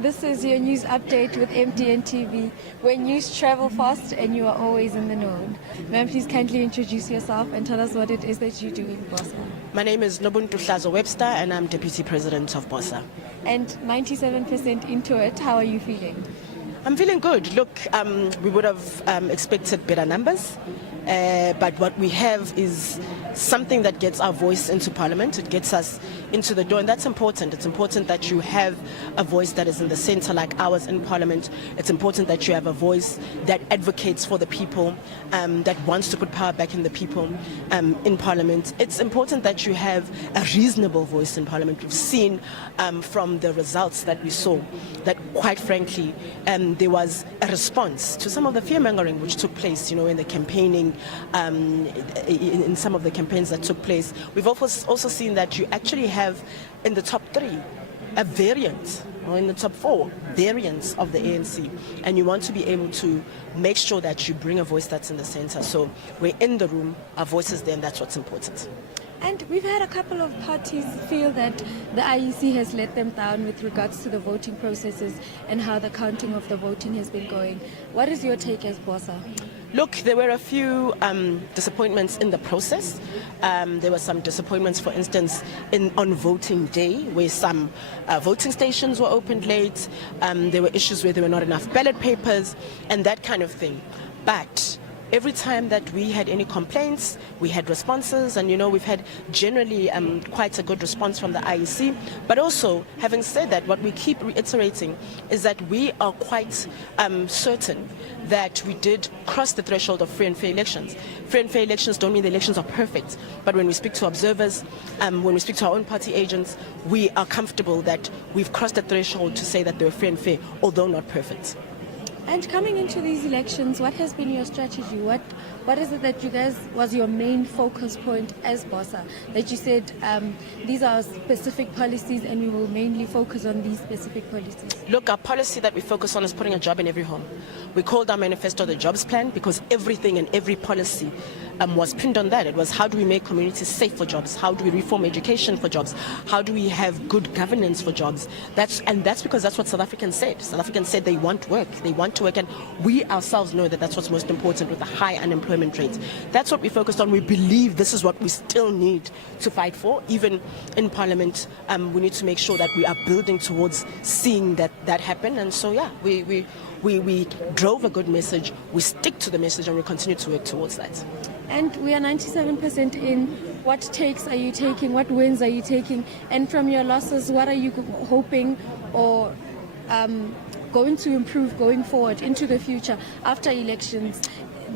This is your news update with mdntv, where news travel fast and you are always in the know. Ma'am, please kindly introduce yourself and tell us what it is that you do in Bossa. My name is Nobuntu Hlazo-Webster and I'm Deputy President of Bossa. And 97% into it, how are you feeling? I'm feeling good. Look, we would have expected better numbers, but what we have is something that gets our voice into Parliament. It gets us into the door, and that's important. It's important that you have a voice that is in the centre like ours in Parliament. It's important that you have a voice that advocates for the people, that wants to put power back in the people in Parliament. It's important that you have a reasonable voice in Parliament. We've seen from the results that we saw that, quite frankly, there was a response to some of the fear-mongering which took place, in the campaigning, in some of the campaigns that took place. We've also seen that you actually have in the top 3 a variant, or in the top 4 variants of the ANC, and you want to be able to make sure that you bring a voice that's in the center. So we're in the room, our voice is there, and that's what's important. And we've had a couple of parties feel that the IEC has let them down with regards to the voting processes and how the counting of the voting has been going. What is your take as Bossa? Look, there were a few disappointments in the process. There were some disappointments, for instance, on voting day, where some voting stations were opened late. There were issues where there were not enough ballot papers and that kind of thing. But every time that we had any complaints, we had responses, and we've had generally quite a good response from the IEC. But also, having said that, what we keep reiterating is that we are quite certain that we did cross the threshold of free and fair elections. Free and fair elections don't mean the elections are perfect, but when we speak to observers, when we speak to our own party agents, we are comfortable that we've crossed the threshold to say that they were free and fair, although not perfect. And coming into these elections, what has been your strategy? What is it that you guys was your main focus point as Bossa? That you said these are specific policies and we will mainly focus on these specific policies? Look, our policy that we focus on is putting a job in every home. We called our manifesto the jobs plan because everything and every policy was pinned on that. It was, how do we make communities safe for jobs? How do we reform education for jobs? How do we have good governance for jobs? That's because that's what South Africans said. South Africans said they want work. They want to work, and we ourselves know that that's what's most important with the high unemployment rate. That's what we focused on. We believe this is what we still need to fight for. Even in Parliament, we need to make sure that we are building towards seeing that happen. And so, yeah, we drove a good message. We stick to the message, and we continue to work towards that. And we are 97% in. What takes are you taking? What wins are you taking? And from your losses, what are you hoping or going to improve going forward into the future after elections,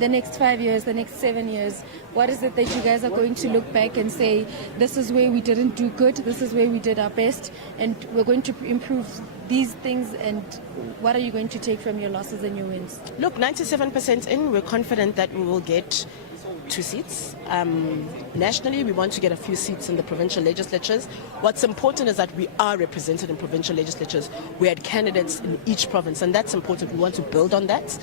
the next 5 years, the next 7 years? What is it that you guys are going to look back and say, this is where we didn't do good, this is where we did our best, and we're going to improve these things? And what are you going to take from your losses and your wins? Look, 97% in, we're confident that we will get 2 seats. Nationally, we want to get a few seats in the provincial legislatures. What's important is that we are represented in provincial legislatures. We had candidates in each province, and that's important. We want to build on that.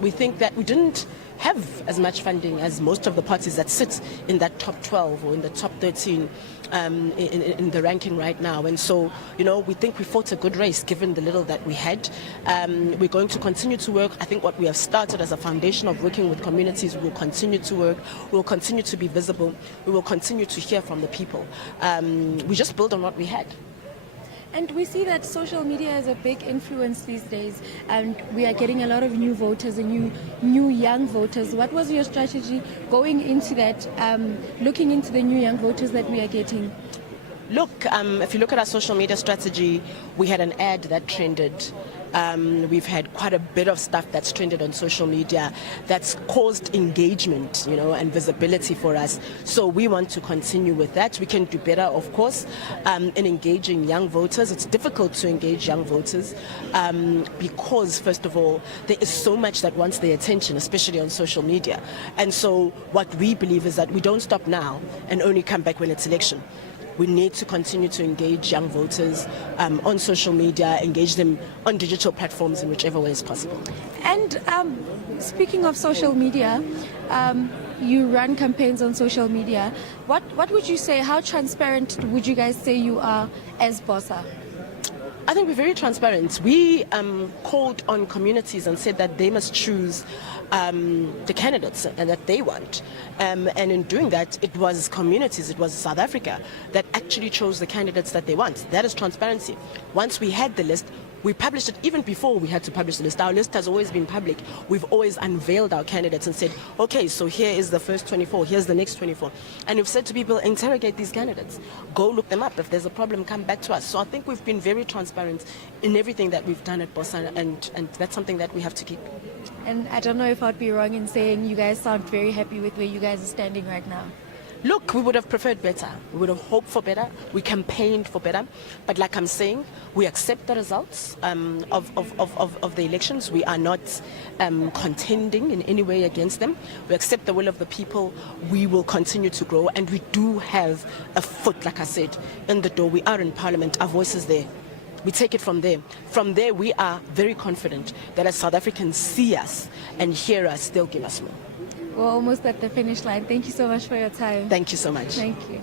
We think that we didn't have as much funding as most of the parties that sit in that top 12 or in the top 13 in the ranking right now. And so, we think we fought a good race given the little that we had. We're going to continue to work. I think what we have started as a foundation of working with communities, we will continue to work. We will continue to be visible. We will continue to hear from the people. We just build on what we had. And we see that social media is a big influence these days, and we are getting a lot of new voters and new young voters. What was your strategy going into that, looking into the new young voters that we are getting? Look, if you look at our social media strategy, we had an ad that trended. We've had quite a bit of stuff that's trended on social media that's caused engagement, and visibility for us. So we want to continue with that. We can do better, of course, in engaging young voters. It's difficult to engage young voters because, first of all, there is so much that wants their attention, especially on social media. And so what we believe is that we don't stop now and only come back when it's election. We need to continue to engage young voters on social media, engage them on digital platforms in whichever way is possible. And speaking of social media, you run campaigns on social media. What would you say, how transparent would you guys say you are as Bossa? I think we're very transparent. We called on communities and said that they must choose the candidates and that they want. And in doing that, it was communities, it was South Africa that actually chose the candidates that they want. That is transparency. Once we had the list, we published it even before we had to publish the list. Our list has always been public. We've always unveiled our candidates and said, okay, so here is the first 24, here's the next 24. And we've said to people, interrogate these candidates. Go look them up. If there's a problem, come back to us. So I think we've been very transparent in everything that we've done at Bosana, and that's something that we have to keep. And I don't know if I'd be wrong in saying you guys sound very happy with where you guys are standing right now. Look, we would have preferred better. We would have hoped for better. We campaigned for better. But like I'm saying, we accept the results of the elections. We are not contending in any way against them. We accept the will of the people. We will continue to grow. And we do have a foot, like I said, in the door. We are in Parliament. Our voice is there. We take it from there. From there, we are very confident that as South Africans see us and hear us, they'll give us more. We're almost at the finish line. Thank you so much for your time. Thank you so much. Thank you.